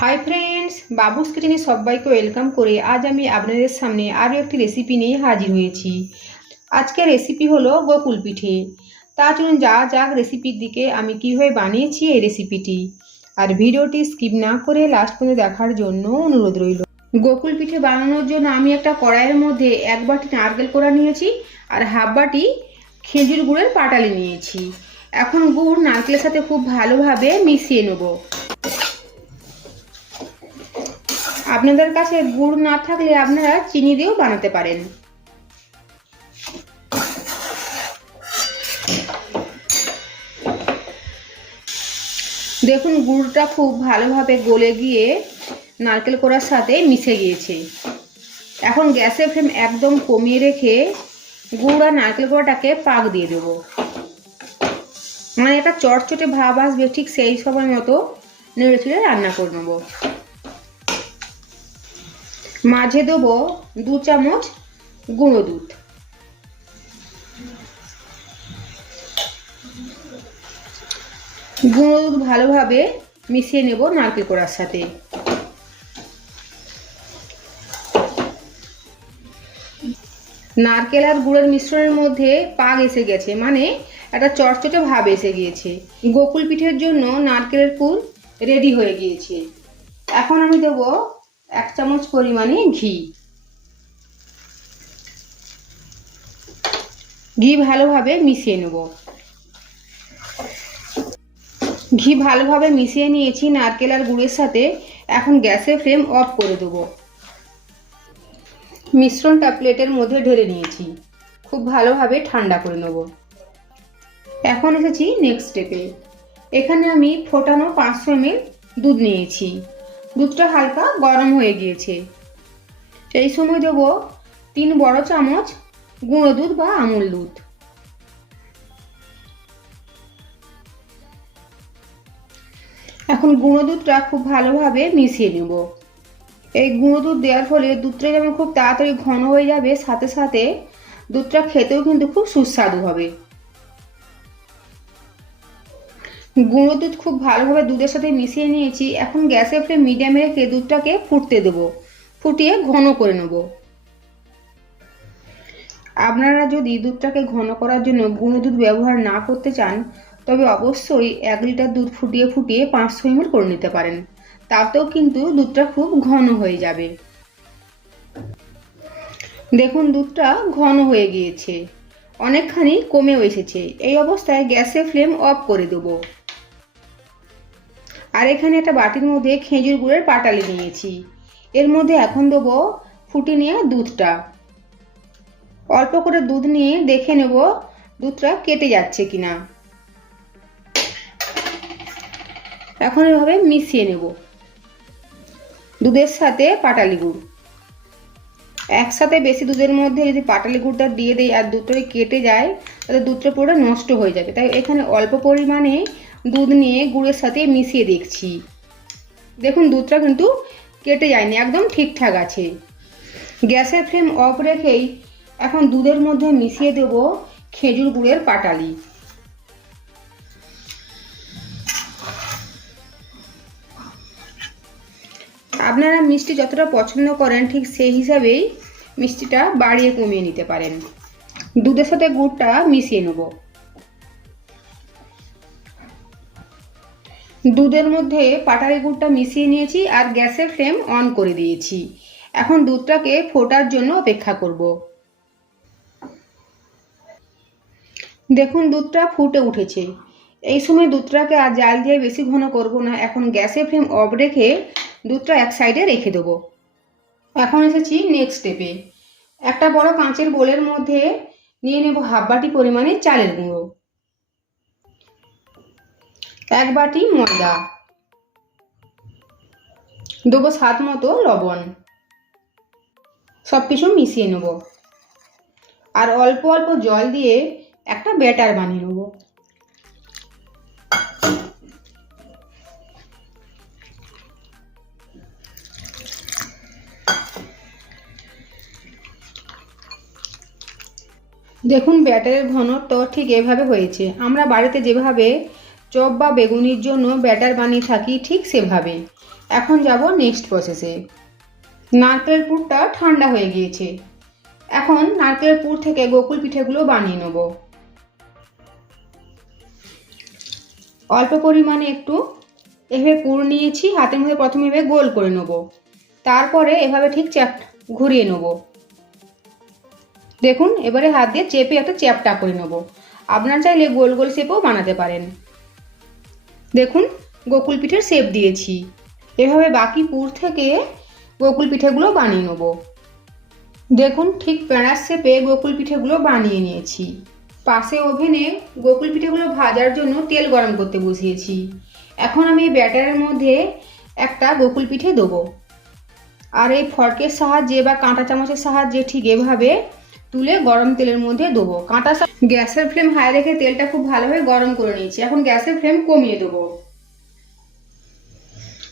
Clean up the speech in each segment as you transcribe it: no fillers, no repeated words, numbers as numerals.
Hi friends, বাবুস কিচেনে সবাইকে welcome করে আজ আমি আপনাদের সামনে আরও একটি রেসিপি নিয়ে হাজির হয়েছি। আজকের রেসিপি হলো গোকুল পিঠে। তা চলুন যা যাক রেসিপির দিকে আমি কীভাবে বানিয়েছি এই রেসিপিটি। আর ভিডিওটি স্কিপ না করে লাস্ট পর্যন্ত দেখার জন্য অনুরোধ রইল। গোকুল পিঠে বানানোর জন্য আমি একটা কড়াইয়ের মধ্যে 1 বাটি নারকেল কোড়া নিয়েছি আর হাফ বাটি খেজুর গুড়ের পাটালি নিয়েছি। এখন গুড় নারকেলের সাথে খুব ভালোভাবে মিশিয়ে নেব। আপনাদের কাছে গুড় না থাকলে আপনারা চিনি দিয়েও বানাতে পারেন। দেখুন গুড়টা খুব ভালোভাবে গলে গিয়ে নারকেল কোড়ার সাথে মিশে গিয়েছে। এখন গ্যাসের ফ্লেম একদম কমিয়ে রেখে গুড় আর নারকেল কোড়াটাকে পাক দিয়ে দেবো। মানে একটা চটচটে ভাব আসবে, ঠিক সেই সময় মতো নেড়ে চেড়ে রান্না করে নেবো। মাঝে দেবো 2 চামচ গুঁড়ো দুধ। গুঁড়ো দুধ ভালোভাবে মিশিয়ে নেব নারকেল কোড়ার সাথে। নারকেল আর গুড়ের মিশ্রণের মধ্যে পাক এসে গেছে, মানে একটা চটচটে ভাব এসে গিয়েছে। গোকুল পিঠের জন্য নারকেলের পুর রেডি হয়ে গিয়েছে। এখন আমি দেব 1 চামচ পরিমাণে ঘি। ঘি ভালোভাবে মিশিয়ে নেব। ঘি ভালোভাবে মিশিয়ে নিয়েছি নারকেল আর গুড়ের সাথে। এখন গ্যাসের ফ্লেম অফ করে দেবো। মিশ্রণটা প্লেটের মধ্যে ঢেলে নিয়েছি, খুব ভালোভাবে ঠান্ডা করে নেব। এখন এসেছি নেক্সট স্টেপে। এখানে আমি ফোটানো 500 ml দুধ নিয়েছি। দুধটা হালকা গরম হয়ে গিয়েছে। সেই সময় দেব 3 বড় চামচ গুঁড়ো দুধ বা আমুল দুধ। এখন গুঁড়ো দুধটা খুব ভালোভাবে মিশিয়ে নেব। এই গুঁড়ো দুধ দেওয়ার ফলে দুধটা যেমন খুব তাড়াতাড়ি ঘন হয়ে যাবে, সাথে সাথে দুধটা খেতেও কিন্তু খুব সুস্বাদু হবে। গুঁড়ো দুধ খুব ভালোভাবে দুধের সাথে মিশিয়ে নিয়েছি। এখন গ্যাসের ফ্লেম মিডিয়ামে রেখে দুধটাকে ফুটতে দেব, ফুটিয়ে ঘন করে নেব। আপনারা যদি দুধটাকে ঘন করার জন্য গুঁড়ো দুধ ব্যবহার না করতে চান, তবে অবশ্যই 1 লিটার দুধ ফুটিয়ে 500 ml করে নিতে পারেন। তাতেও কিন্তু দুধটা খুব ঘন হয়ে যাবে। দেখুন দুধটা ঘন হয়ে গিয়েছে, অনেকখানি কমেও এসেছে। এই অবস্থায় গ্যাসের ফ্লেম অফ করে দেব। আর এখানে একটা বাটির মধ্যে খেজুর গুড়ের পাটালি নিয়েছি। এর মধ্যে এখন দেবো ফুটে নেওয়া দুধটা। অল্প করে দুধ নিয়ে দেখে নেব দুধটা কেটে যাচ্ছে কিনা। এখন এভাবে মিশিয়ে নেব দুধের সাথে পাটালি গুড়। একসাথে বেশি দুধের মধ্যে যদি পাটালি গুড়টা দিয়ে দেয় আর দুধটা কেটে যায়, তাহলে দুধটা পুরো নষ্ট হয়ে যাবে। তাই এখানে অল্প পরিমাণে দুধ নিয়ে গুড়ের সাথে মিশিয়ে দেখছি। দেখুন দুধটা কিন্তু কেটে যায়নি, একদম ঠিকঠাক আছে। গ্যাসের ফ্লেম অফ রেখেই এখন দুধের মধ্যে মিশিয়ে দেব খেজুর গুড়ের পাটালি। আপনারা মিষ্টি যতটা পছন্দ করেন ঠিক সেই হিসাবেই মিষ্টিটা বাড়িয়ে কমিয়ে নিতে পারেন। দুধের সাথে গুড়টা মিশিয়ে নেব। দুধের মধ্যে পাটালি গুড়টা মিশিয়ে নিয়েছি আর গ্যাসের ফ্লেম অন করে দিয়েছি। এখন দুধটাকে ফোটার জন্য অপেক্ষা করব। দেখুন দুধটা ফুটে উঠেছে। এই সময় দুধটাকে আর জাল দিয়ে বেশি ঘন করব না। এখন গ্যাসের ফ্লেম অফ রেখে দুধটা এক সাইডে রেখে দেবো। এখন এসেছি নেক্সট স্টেপে। একটা বড় কাঁচের বোলের মধ্যে নিয়ে নেব হাফ বাটি পরিমাণে চালের গুঁড়ো, 1 বাটি ময়দা, দেবো স্বাদ মতো লবণ। সবকিছু মিশিয়ে নেব আর অল্প অল্প জল দিয়ে একটা ব্যাটার বানিয়ে নেব। দেখুন ব্যাটারের ঘনত্ব ঠিক এভাবে হয়েছে। আমরা বাড়িতে যেভাবে চপ বা বেগুনির জন্য ব্যাটার বানিয়ে থাকি ঠিক সেভাবে। এখন যাব নেক্সট প্রসেসে। নারকেলের পুরটা ঠান্ডা হয়ে গিয়েছে। এখন নারকেলের পুর থেকে গোকুল পিঠেগুলো বানিয়ে নেব। অল্প পরিমাণে একটু এভাবে পুর নিয়েছি, হাতের মধ্যে প্রথমে এভাবে গোল করে নেব, তারপরে এভাবে ঠিক ঘুরিয়ে নেব। দেখুন, এবারে হাত দিয়ে চেপে একটা চ্যাপটা করে নেব। আপনারা চাইলে গোল গোল শেপও বানাতে পারেন। দেখুন, গোকুল পিঠের শেপ দিয়েছি। এভাবে বাকি পুর থেকে গোকুল পিঠেগুলো বানিয়ে নেব। দেখুন, ঠিক পেঁড়ার শেপে গোকুল পিঠেগুলো বানিয়ে নিয়েছি। পাশে ওভেনে গোকুল পিঠেগুলো ভাজার জন্য তেল গরম করতে বসিয়েছি। এখন আমি এই ব্যাটারের মধ্যে একটা গোকুল পিঠে দেবো, আর এই ফর্কের সাহায্যে বা কাঁটা চামচের সাহায্যে ঠিক এভাবে তুলে গরম তেলের মধ্যে দেবো। গ্যাসের ফ্লেম হাই রেখে তেলটা খুব ভালোভাবে গরম করে নিয়েছি। এখন গ্যাসের ফ্লেম কমিয়ে দেবো,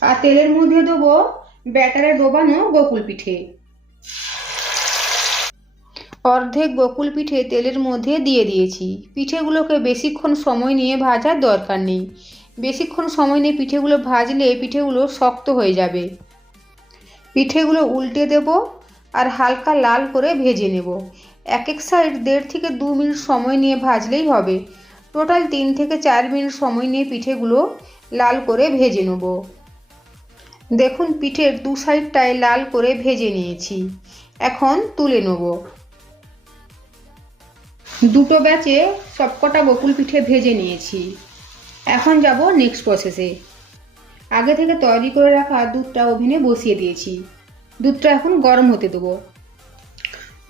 আর তেলের মধ্যে দেবো ব্যাটারে ডোবানো গোকুল পিঠে। অর্ধেক গোকুল পিঠে তেলের মধ্যে দিয়ে দিয়েছি। পিঠেগুলোকে বেশিক্ষণ সময় নিয়ে ভাজার দরকার নেই। বেশিক্ষণ সময় নিয়ে পিঠেগুলো ভাজলে পিঠেগুলো শক্ত হয়ে যাবে। পিঠেগুলো উল্টে দেব আর হালকা লাল করে ভেজে নেব। এক এক সাইড 1.5 থেকে 2 মিনিট সময় নিয়ে ভাজলেই হবে। টোটাল 3 থেকে 4 মিনিট সময় নিয়ে পিঠেগুলো লাল করে ভেজে নেব। দেখুন, পিঠের দু সাইডটায় লাল করে ভেজে নিয়েছি। এখন তুলে নেব। দুটো ব্যাচে সবকটা গোকুল পিঠে ভেজে নিয়েছি। এখন যাব নেক্সট প্রসেসে। আগে থেকে তৈরি করে রাখা দুধটা ওভেনে বসিয়ে দিয়েছি। দুধটা এখন গরম হতে দেবো।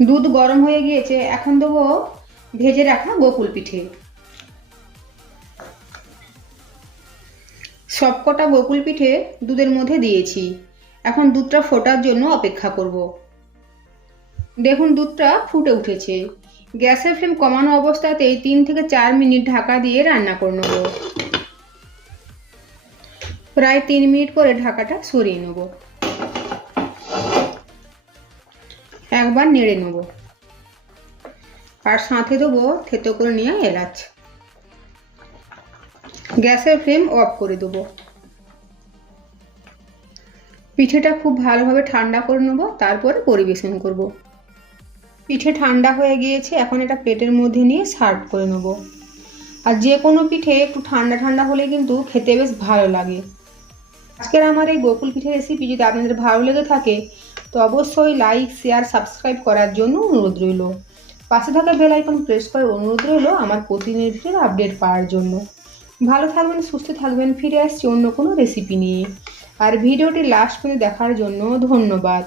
দুধ গরম হয়ে গিয়েছে, এখন দেবো ভেজে রাখা গোকুল পিঠে। সবকটা গোকুল পিঠে দুধের মধ্যে দিয়েছি। এখন দুধটা ফোটার জন্য অপেক্ষা করব। দেখুন, দুধটা ফুটে উঠেছে। গ্যাসের ফ্লেম কমানো অবস্থাতেই 3 থেকে 4 মিনিট ঢাকা দিয়ে রান্না করে নেব। প্রায় 3 মিনিট পরে ঢাকাটা সরিয়ে নেব। একবার নেড়ে নেব, আর সাথে দেবো থেতো করে নেওয়া এলাচ। গ্যাসের ফ্লেম অফ করে দেবো। পিঠেটা খুব ভালোভাবে ঠান্ডা করে নেব, তারপরে পরিবেশন করব। পিঠে ঠান্ডা হয়ে গিয়েছে, এখন এটা প্লেটের মধ্যে নিয়ে সার্ভ করে নেব। আর যে কোনো পিঠে একটু ঠান্ডা ঠান্ডা হলে কিন্তু খেতে বেশ ভালো লাগে। আজকের আমার এই গোকুল পিঠে রেসিপি যদি আপনাদের ভালো লেগে থাকে তো অবশ্যই লাইক, শেয়ার, সাবস্ক্রাইব করার জন্য অনুরোধ রইল। পাশে থাকা বেল আইকন প্রেস করার অনুরোধ রইল আমার প্রতিদিনের ভিডিওর আপডেট পাওয়ার জন্য। ভালো থাকবেন, সুস্থ থাকবেন। ফিরে আসছি অন্য কোনো রেসিপি নিয়ে। আর ভিডিওটি লাস্ট পর্যন্ত দেখার জন্য ধন্যবাদ।